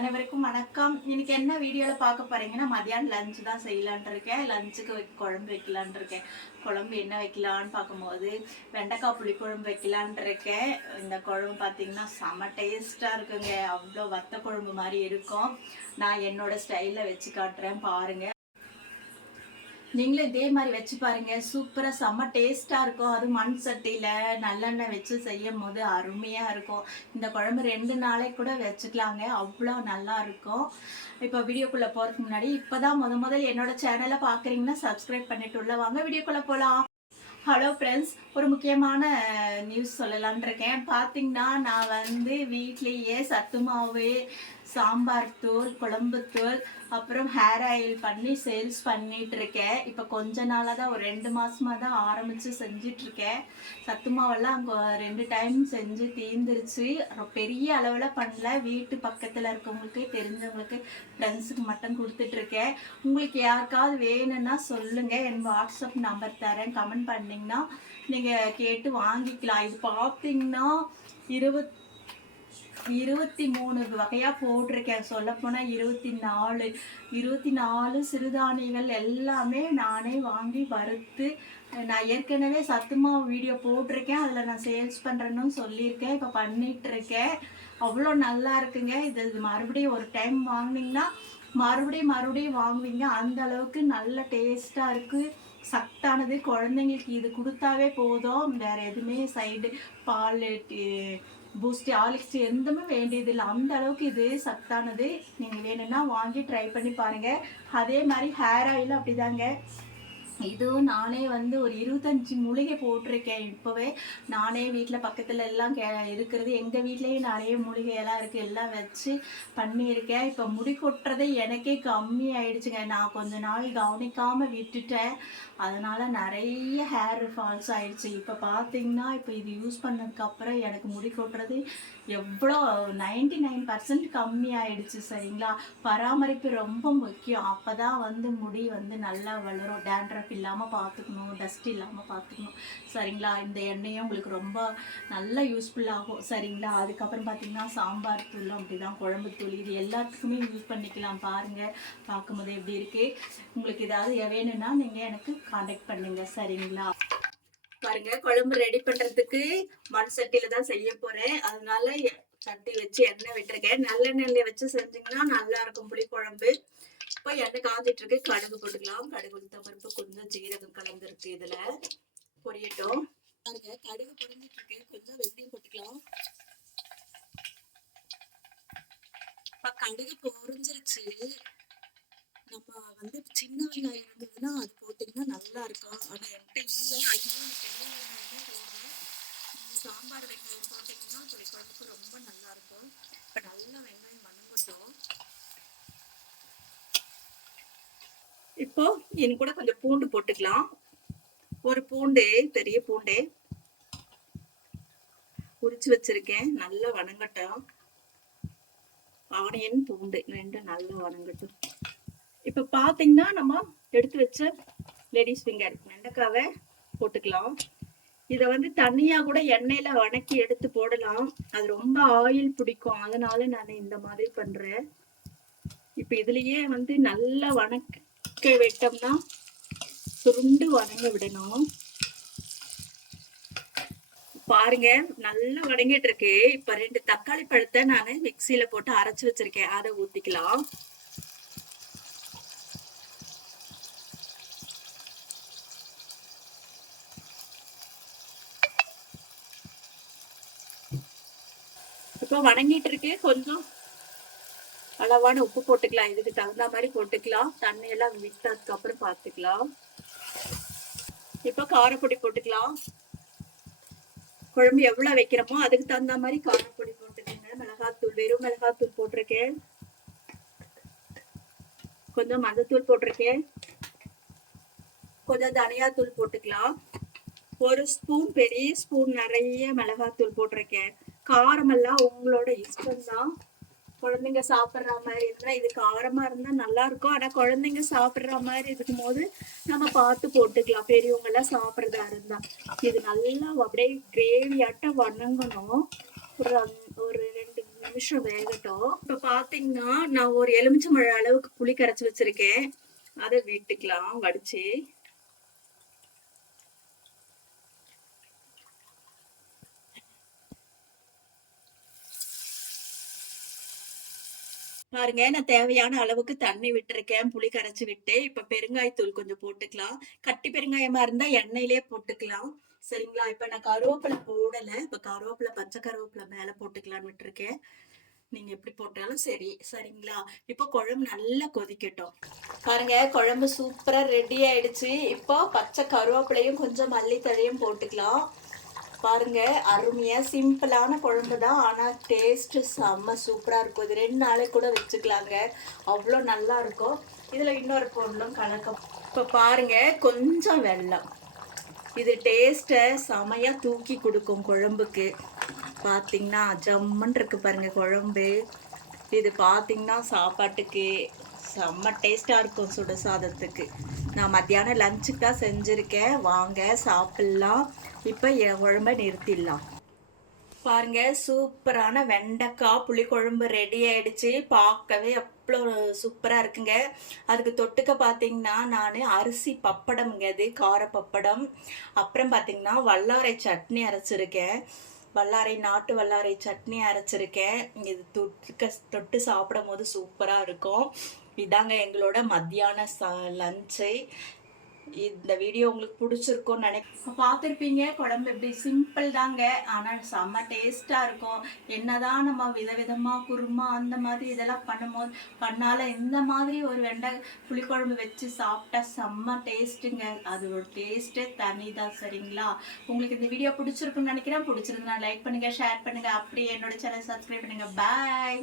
அனைவருக்கும் வணக்கம். இன்னைக்கு என்ன வீடியோல பார்க்க போறீங்கன்னா, மதியானம் லஞ்ச் தான் செய்யலான்னு இருக்கேன். லஞ்சுக்கு குழம்பு வைக்கலான்னு இருக்கேன். குழம்பு என்ன வைக்கலான்னு பார்க்கும்போது வெண்டைக்காய் புளிக்குழம்பு வைக்கலான்னு இருக்கேன். இந்த குழம்பு பார்த்தீங்கன்னா செம டேஸ்டா இருக்குங்க. அவ்வளோ வத்த குழம்பு மாதிரி இருக்கும். நான் என்னோட ஸ்டைலில் வச்சு காட்டுறேன் பாருங்க. நீங்களும் இதே மாதிரி வச்சு பாருங்க. சூப்பராக செம்ம டேஸ்ட்டாக இருக்கும். அது மண் சட்டியில் நல்லெண்ணெய் வச்சு செய்யும் போது அருமையாக இருக்கும். இந்த குழம்பு 2 நாளைக்கு கூட வச்சுக்கலாங்க. அவ்வளோ நல்லா இருக்கும். இப்போ வீடியோக்குள்ளே போகிறதுக்கு முன்னாடி இப்போ தான் முதல் என்னோட சேனலை பார்க்குறீங்கன்னா சப்ஸ்கிரைப் பண்ணிட்டு உள்ள வாங்க. வீடியோக்குள்ளே போகலாம். ஹலோ ஃப்ரெண்ட்ஸ், ஒரு முக்கியமான நியூஸ் சொல்லலான் இருக்கேன். பார்த்தீங்கன்னா நான் வந்து வீட்லேயே சத்து மாவு, சாம்பார் தூள், குழம்புத்தூள், அப்புறம் ஹேர் ஆயில் பண்ணி சேல்ஸ் பண்ணிட்டு இருக்கேன். இப்போ கொஞ்ச நாளாக தான், ஒரு 2 மாசமாக தான் ஆரம்பித்து செஞ்சிட்ருக்கேன். சத்து மாவெல்லாம் அங்கே 2 டைம் செஞ்சு தீர்ந்துருச்சு. பெரிய அளவில் பண்ணல. வீட்டு பக்கத்தில் இருக்கவங்களுக்கு, தெரிஞ்சவங்களுக்கு, ஃப்ரெண்ட்ஸுக்கு மட்டும் கொடுத்துட்ருக்கேன். உங்களுக்கு யாருக்காவது வேணும்னா சொல்லுங்கள். என் வாட்ஸ்அப் நம்பர் தரேன். கமெண்ட் பண்ணிங்கன்னா நீங்கள் கேட்டு வாங்கிக்கலாம். இது பார்த்தீங்கன்னா 23 வகையாக போட்டிருக்கேன். சொல்லப்போனால் 24 சிறுதானியங்கள் எல்லாமே நானே வாங்கி வறுத்து, நான் ஏற்கனவே சத்துமாவு வீடியோ போட்டிருக்கேன். அதில் நான் சேல்ஸ் பண்ணுறேன்னு சொல்லியிருக்கேன். இப்போ பண்ணிகிட்ருக்கேன். அவ்வளோ நல்லா இருக்குங்க. இது மறுபடியும் ஒரு டைம் வாங்கினீங்கன்னா மறுபடியும் வாங்குவீங்க. அந்த அளவுக்கு நல்ல டேஸ்ட்டாக இருக்குது. சத்தானது. குழந்தைங்களுக்கு இது கொடுத்தாவே போதும். வேறு எதுவுமே சைடு பால், பூஸ்ட், ஹார்லிக்ஸ் எதுவுமே வேண்டியதில்லை. அந்த அளவுக்கு இது சத்தானது. நீங்கள் வேணும்னா வாங்கி ட்ரை பண்ணி பாருங்கள். அதே மாதிரி ஹேர் ஆயில் அப்படிதாங்க. இதுவும் நானே வந்து ஒரு 25 மூலிகை போட்டிருக்கேன். இப்போவே நானே வீட்டில் பக்கத்தில் எல்லாம் இருக்கிறது. எங்கள் வீட்லேயும் நிறைய மூலிகையெல்லாம் இருக்குது. எல்லாம் வச்சு பண்ணியிருக்கேன். இப்போ முடி கொட்டுறதே எனக்கே கம்மி ஆயிடுச்சுங்க. நான் கொஞ்ச நாள் கவனிக்காமல் விட்டுட்டேன். அதனால் நிறைய ஹேர் ஃபால்ஸ் ஆயிடுச்சு. இப்போ பார்த்தீங்கன்னா இப்போ இது யூஸ் பண்ணதுக்கப்புறம் எனக்கு முடி கொட்டுறது எவ்வளோ 99% கம்மி ஆயிடுச்சு. சரிங்களா? பராமரிப்பு ரொம்ப முக்கியம். அப்போ தான் வந்து முடி வந்து நல்லா வளரும். டேண்ட்ரஃப் இல்லாமல் பார்த்துக்கணும், டஸ்ட் இல்லாமல் பார்த்துக்கணும். சரிங்களா? இந்த எண்ணெயும் உங்களுக்கு ரொம்ப நல்லா யூஸ்ஃபுல்லாகும். சரிங்களா? அதுக்கப்புறம் பார்த்தீங்கன்னா சாம்பார் தூள் அப்படிதான், குழம்பு தூள், இது எல்லாத்துக்குமே யூஸ் பண்ணிக்கலாம். பாருங்கள், பார்க்கும்போது எப்படி இருக்குது. உங்களுக்கு ஏதாவது வேணும்னா நீங்கள் எனக்கு காண்டாக்ட் பண்ணுங்கள். சரிங்களா? பாருங்க, குழம்பு ரெடி பண்றதுக்கு மண் சட்டியில தான் செய்ய போறேன். அதனால சட்டி வச்சு எண்ணெய் விட்டுருக்கேன். நல்லெண்ணெய் வச்சு செஞ்சீங்கன்னா நல்லா இருக்கும் புளி குழம்பு. இப்போ எண்ணெய் காஞ்சிட்டு இருக்கு. கடுகு போட்டுக்கலாம். கடுகு உளுத்தம் பருப்பு, கொஞ்சம் ஜீரகம் கலந்துருக்கு. இதுல பொரியட்டும். பாருங்க, கடுகு பொரிஞ்சிட்டு இருக்கு. கொஞ்சம் வெந்தயம் போட்டுக்கலாம். இப்ப கடுகு பொரிஞ்சிருச்சு. நம்ம வந்து சின்ன வெங்காயம் இருந்ததுன்னா அது போட்டிங்கன்னா நல்லா இருக்கும். ஆனா என்கிட்ட இல்லை. அதனால பெரிய வெங்காயம் தான் போடுறேன். சாம்பார் வெங்காயம் போட்டிங்கன்னா புளிக்குழம்புக்கு ரொம்ப நல்லா இருக்கும். இப்போ நல்லா வெங்காயம் வணங்கட்டும். இப்போ இது கூட கொஞ்சம் பூண்டு போட்டுக்கலாம். ஒரு பூண்டு, பெரிய பூண்டு உரிச்சு வச்சிருக்கேன். நல்லா வணங்கட்டும். ஆனியன், பூண்டு 2 நல்லா வணங்கட்டும். இப்போ பார்த்தீங்கன்னா நம்ம எடுத்து வச்ச லேடிஸ் ஃபிங்கர் வெண்டைக்காவை போட்டுக்கலாம். இதை வந்து தனியாக கூட எண்ணெயில் வணக்கி எடுத்து போடலாம். அது ரொம்ப ஆயில் பிடிக்கும். அதனால நான் இந்த மாதிரி பண்ணுறேன். இப்போ இதுலேயே வந்து நல்லா வணக்க விட்டோம்னா சுருண்டு வணங்க விடணும். பாருங்க, நல்லா வணங்கிட்டு இருக்கு. இப்போ 2 தக்காளி பழத்தை நான் மிக்சியில போட்டு அரைச்சு வச்சிருக்கேன். அதை ஊற்றிக்கலாம். இப்போ வணங்கிட்டு இருக்கு. கொஞ்சம் அளவான உப்பு போட்டுக்கலாம். இதுக்கு தகுந்த மாதிரி போட்டுக்கலாம். தண்ணியெல்லாம் விட்டதுக்கு அப்புறம் பார்த்துக்கலாம். இப்போ காரப்பொடி போட்டுக்கலாம். குழம்பு எவ்வளவு வைக்கிறோமோ அதுக்கு தகுந்த மாதிரி காரப்பொடி போட்டுக்கோங்க. மிளகாத்தூள், வெறும் மிளகாத்தூள் போட்டிருக்கேன். கொஞ்சம் மஞ்சத்தூள் போட்டிருக்கேன். கொஞ்சம் தனியாத்தூள் போட்டுக்கலாம். 1 ஸ்பூன், பெரிய ஸ்பூன் நிறைய மிளகாத்தூள் போட்டிருக்கேன். காரமெல்லாம் உங்களோட இஷ்டம் தான். குழந்தைங்க சாப்பிட்ற மாதிரி இருந்தா, இது காரமா இருந்தா நல்லா இருக்கும். ஆனா குழந்தைங்க சாப்பிட்ற மாதிரி இருக்கும் போது நம்ம பார்த்து போட்டுக்கலாம். பெரியவங்க எல்லாம் சாப்பிட்றதா இருந்தா. இது நல்லா அப்படியே கிரேவியாட்ட வணங்கணும். ஒரு 2 நிமிஷம் வேகட்டும். இப்ப பாத்தீங்கன்னா நான் ஒரு எலுமிச்சம்பழ அளவுக்கு புளி கரைச்சு வச்சிருக்கேன். அதை விட்டுக்கலாம் வடிச்சு. பாருங்க, நான் தேவையான அளவுக்கு தண்ணி விட்டுருக்கேன், புளி கரைச்சு விட்டு. இப்ப பெருங்காயத்தூள் கொஞ்சம் போட்டுக்கலாம். கட்டி பெருங்காயமா இருந்தா எண்ணெயிலே போட்டுக்கலாம். சரிங்களா? இப்ப நான் கருவேப்பிலை போடல. இப்ப கருவேப்பிலை, பச்சை கருவேப்பிலை மேல போட்டுக்கலாம்னு விட்டுருக்கேன். நீங்க எப்படி போட்டாலும் சரி. சரிங்களா? இப்போ குழம்பு நல்லா கொதிக்கட்டும். பாருங்க, குழம்பு சூப்பரா ரெடி ஆயிடுச்சு. இப்போ பச்சை கருவேப்பிலையும் கொஞ்சம் மல்லித்தழையும் போட்டுக்கலாம். பாருங்க, அருமையா சிம்பிளான குழம்பு தான், ஆனா டேஸ்ட் செம்ம சூப்பரா இருக்கும். இது 2 நாளைக்கு கூட வச்சுக்கலாங்க, அவ்வளோ நல்லா இருக்கும். இதுல இன்னொரு பொருளும் கலக்க. இப்ப பாருங்க, கொஞ்சம் வெல்லம். இது டேஸ்ட்டை செமையா தூக்கி கொடுக்கும் குழம்புக்கு. பார்த்தீங்கன்னா ஜம்முன்னு இருக்கு பாருங்க குழம்பு. இது பார்த்தீங்கன்னா சாப்பாட்டுக்கு செம்ம டேஸ்ட்டாக இருக்கும், சுட சாதத்துக்கு. நான் மத்தியானம் லஞ்சுக்கு தான் செஞ்சுருக்கேன். வாங்க சாப்பிட்லாம். இப்போ என் குழம்ப நிறுத்திடலாம். பாருங்க, சூப்பரான வெண்டைக்காய் புளிக்குழம்பு ரெடி ஆயிடுச்சு. பார்க்கவே அவ்வளோ சூப்பராக இருக்குங்க. அதுக்கு தொட்டுக்க பார்த்தீங்கன்னா நான் அரிசி பப்படம்ங்க, அது கார பப்படம். அப்புறம் பார்த்தீங்கன்னா வல்லாரை சட்னி அரைச்சிருக்கேன். வல்லாரை, நாட்டு வல்லாரை சட்னி அரைச்சிருக்கேன். இது தொட்டு சாப்பிடும் போது சூப்பராக இருக்கும். இதாங்க எங்களோட மத்தியான லஞ்சை. இந்த வீடியோ உங்களுக்கு பிடிச்சிருக்கும்னு நினைக்கிறேன். பார்த்துருப்பீங்க, குழம்பு எப்படி சிம்பிள் தாங்க, ஆனால் செம்ம டேஸ்ட்டாக இருக்கும். என்னதான் நம்ம விதவிதமாக குருமா அந்த மாதிரி இதெல்லாம் பண்ணாலும் இந்த மாதிரி ஒரு வெண்டை புளிக்குழம்பு வச்சு சாப்பிட்டா செம்ம டேஸ்ட்டுங்க. அது ஒரு டேஸ்ட்டே தனி தான். சரிங்களா? உங்களுக்கு இந்த வீடியோ பிடிச்சிருக்குன்னு நினைக்கிறேன். பிடிச்சிருந்தா லைக் பண்ணுங்கள், ஷேர் பண்ணுங்கள், அப்படியே என்னோட சேனல் சப்ஸ்கிரைப் பண்ணுங்கள். பாய்.